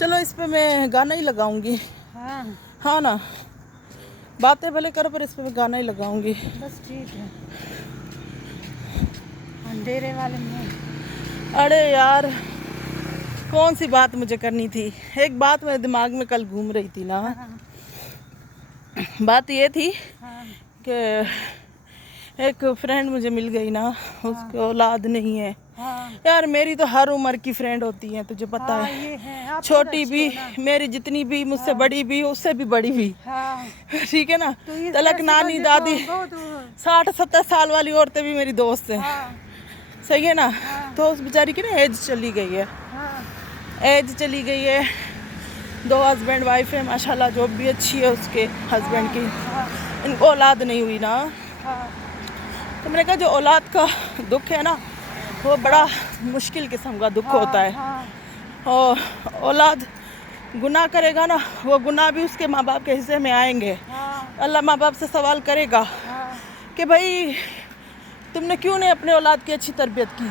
चलो इस पे मैं गाना ही लगाऊंगी। हाँ हाँ ना, बातें भले करो पर इस पे मैं गाना ही लगाऊंगी। बस ठीक है। अंधेरे वाले में अरे यार, कौन सी बात मुझे करनी थी। एक बात मेरे दिमाग में कल घूम रही थी ना। हाँ बात ये थी हाँ कि एक फ्रेंड मुझे मिल गई ना, उसकी औलाद नहीं है। हाँ यार मेरी तो हर उम्र की फ्रेंड होती है, तुझे पता हाँ, है। ये है आप छोटी भी, मेरी जितनी भी, मुझसे बड़ी भी, उससे भी बड़ी भी। हाँ ठीक है ना। तो इस तलक वजह से नानी तो दादी बहुत 60-70 साल वाली औरतें भी मेरी दोस्त हैं। हाँ सही है ना। हाँ तो उस बेचारी की ना एज चली गई है, हाँ एज चली गई है। 2 हस्बैंड वाइफ है माशाल्लाह, जॉब भी अच्छी है उसके हस्बैंड की। हाँ इनको औलाद नहीं हुई ना। हाँ तो मैंने कहा जो औलाद का दुख है ना, वो बड़ा मुश्किल किस्म का दुख होता है। हाँ और औलाद गुनाह करेगा ना, वो गुनाह भी उसके माँ बाप के हिस्से में आएंगे। हाँ अल्लाह माँ बाप से सवाल करेगा हाँ कि भाई तुमने क्यों नहीं अपने औलाद की अच्छी तरबियत की।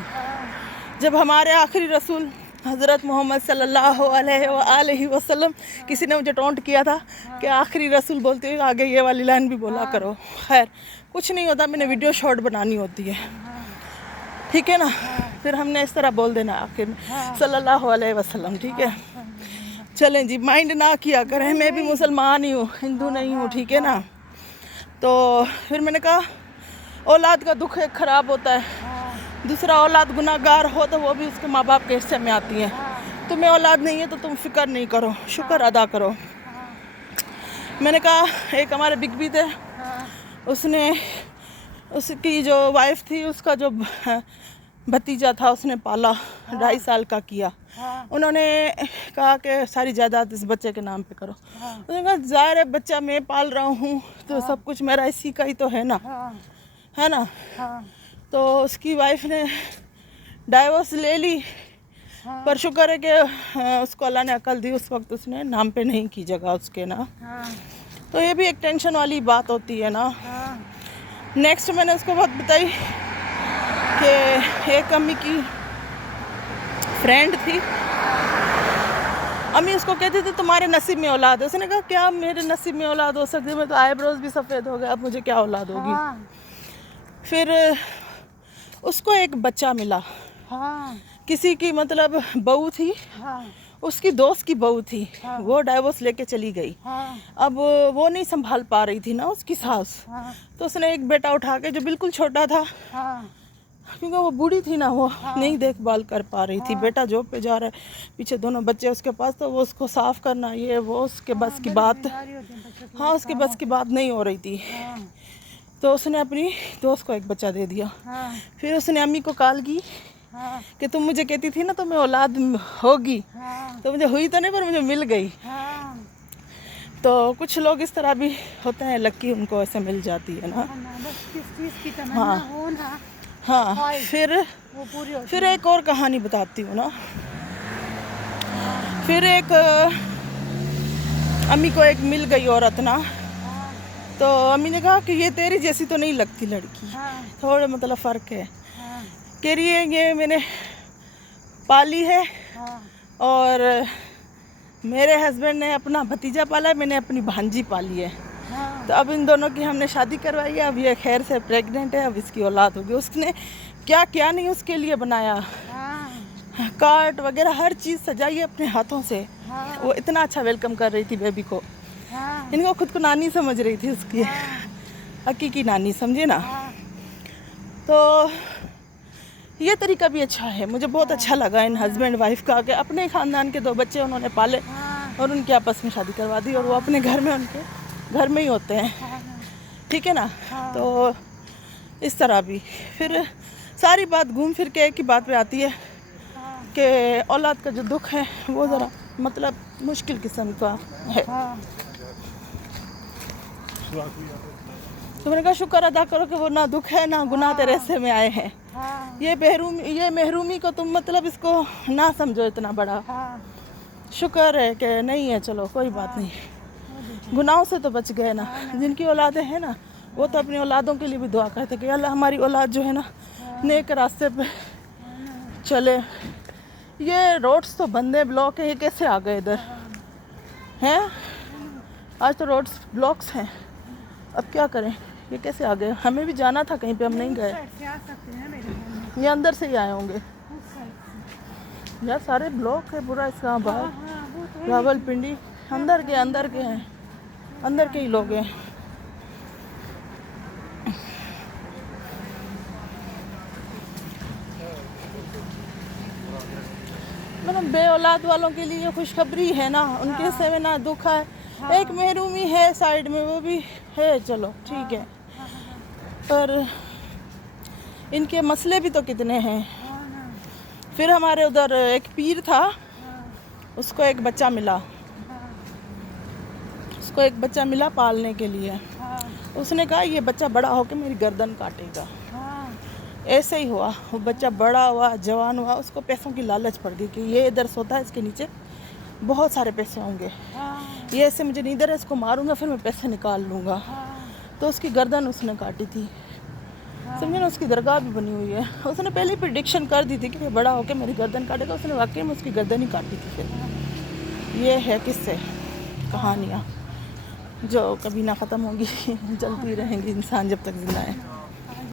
जब हमारे आखिरी रसूल हज़रत मोहम्मद सल्लल्लाहु अलैहि वसल्लम, किसी ने मुझे टोंट किया था कि आखिरी रसूल बोलते हुए आगे ये वाली लाइन भी बोला करो। खैर कुछ नहीं होता, मैंने वीडियो शॉर्ट बनानी होती है, ठीक है ना। फिर हमने इस तरह बोल देना आखिर में सल्लल्लाहु अलैहि वसल्लम, ठीक है। चलें जी, माइंड ना किया करें, मैं भी मुसलमान ही हूँ, हिंदू नहीं हूँ, ठीक है ना। तो फिर मैंने कहा औलाद का दुख एक ख़राब होता है, दूसरा औलाद गुनाहगार हो तो वो भी उसके माँ बाप के हिस्से में आती है। तुम्हें औलाद नहीं है तो तुम फिक्र नहीं करो, शुक्र अदा करो। मैंने कहा एक हमारे बिग बी थे, उसने, उसकी जो वाइफ थी, उसका जो भतीजा था उसने पाला, 2.5 साल का किया। उन्होंने कहा कि सारी जायदाद इस बच्चे के नाम पे करो। उन्होंने कहा ज़ाहिर है बच्चा मैं पाल रहा हूँ तो सब कुछ मेरा इसी का ही तो है ना, है ना। तो उसकी वाइफ ने डाइवोर्स ले ली, पर शुक्र है कि उसको अल्लाह ने अकल दी, उस वक्त उसने नाम पे नहीं की जगह उसके ना। तो ये भी एक टेंशन वाली बात होती है ना। नेक्स्ट मैंने उसको बात बताई कि एक अम्मी की फ्रेंड थी, अम्मी उसको कहती थी तुम्हारे नसीब में औलाद है। उसने कहा क्या मेरे नसीब में औलाद हो सकती है, मैं तो आईब्रोज भी सफ़ेद हो गए, अब मुझे क्या औलाद होगी। फिर उसको एक बच्चा मिला, किसी की मतलब बहू थी, उसकी दोस्त की बहू थी, वो डाइवोर्स लेके चली गई। अब वो नहीं संभाल पा रही थी ना उसकी सास, तो उसने एक बेटा उठा के, जो बिल्कुल छोटा था, क्योंकि वो बूढ़ी थी ना, वो नहीं देखभाल कर पा रही थी। बेटा जॉब पे जा रहा है, पीछे दोनों बच्चे उसके पास, तो वो उसको साफ करना ये वो उसके बस की बात, हाँ उसके बस की बात नहीं हो रही थी। तो उसने अपनी दोस्त को एक बच्चा दे दिया। फिर उसने अम्मी को कॉल की कि तुम मुझे कहती थी ना तुम्हें औलाद होगी, तो मुझे हुई तो नहीं पर मुझे मिल गई। तो कुछ लोग इस तरह भी होते हैं, लकी उनको ऐसे मिल जाती है ना। हाँ फिर एक और कहानी बताती हूँ ना। फिर एक अम्मी को एक मिल गई औरत ना, तो अम्मी ने कहा कि ये तेरी जैसी तो नहीं लगती लड़की, थोड़ा मतलब फ़र्क है। कह रही है ये मैंने पाली है और मेरे हस्बैंड ने अपना भतीजा पाला है, मैंने अपनी भांजी पाली है। तो अब इन दोनों की हमने शादी करवाई है, अब ये खैर से प्रेग्नेंट है, अब इसकी औलाद होगी। उसने क्या क्या नहीं उसके लिए बनाया, कार्ड वगैरह हर चीज़ सजाई है अपने हाथों से। वो इतना अच्छा वेलकम कर रही थी बेबी को, इनको खुद को नानी समझ रही थी, उसकी हकीकी नानी, समझे ना। तो ये तरीका भी अच्छा है, मुझे बहुत अच्छा लगा इन हस्बैंड वाइफ का, कि अपने ख़ानदान के 2 बच्चे उन्होंने पाले और उनके आपस में शादी करवा दी, और वो अपने घर में, उनके घर में ही होते हैं, ठीक है ना। तो इस तरह भी फिर सारी बात घूम फिर के एक ही बात पे आती है कि औलाद का जो दुख है वो ज़रा मतलब मुश्किल किस्म का है। तो मैंने कहा शुक्र अदा करो कि वो ना दुख है ना गुनाह तेरे हिस्से में आए हैं। ये महरूमी को तुम मतलब इसको ना समझो इतना बड़ा, शुक्र है कि नहीं है, चलो कोई बात नहीं, गुनाहों से तो बच गए ना। जिनकी औलादें हैं ना, वो तो अपनी औलादों के लिए भी दुआ करते कि अल्लाह हमारी औलाद जो है ना नेक रास्ते पे चले, یہ روڈس تو بندے بلاک ہیں, یہ کیسے آ گئے ادھر ہیں؟ آج تو روڈس بلاکس ہیں, اب کیا کریں؟ یہ کیسے آ گئے؟ ہمیں بھی جانا تھا کہیں پہ, ہم نہیں گئے. سے آ سکتے ہیں میرے گھر میں یہ اندر سے ہی آئے ہوں گے اس سائڈ سے. یار, سارے بلاک ہے پورا اسلام آباد, ہاں وہ تو راول پنڈی, اندر کے ہیں, اندر کے ہی لوگ ہیں. مطلب بے اولاد والوں کے لیے خوشخبری ہے نا, ان کے حصے میں نہ دکھ ہے. ایک محرومی ہے سائڈ میں, وہ بھی ہے, چلو ٹھیک ہے, پر ان کے مسئلے بھی تو کتنے ہیں. پھر ہمارے ادھر ایک پیر تھا, اس کو ایک بچہ ملا, پالنے کے لیے. اس نے کہا یہ بچہ بڑا ہو کے میری گردن کاٹے گا. ایسے ہی ہوا, وہ بچہ بڑا ہوا, جوان ہوا, اس کو پیسوں کی لالچ پڑ گئی کہ یہ ادھر سوتا ہے, اس کے نیچے بہت سارے پیسے ہوں گے, یہ ایسے مجھے نیدر ہے, اس کو ماروں گا پھر میں پیسے نکال لوں گا. تو اس کی گردن اس نے کاٹی تھی. سمجھے نا, اس کی درگاہ بھی بنی ہوئی ہے. اس نے پہلے پریڈکشن کر دی تھی کہ یہ بڑا ہو کے میری گردن کاٹے گا. اس نے واقعی میں اس کی گردن ہی کاٹی تھی. پھر یہ ہے کس سے کہانیاں جو کبھی نہ ختم ہوں گی, چلتی رہیں گی انسان جب تک زندہ ہے.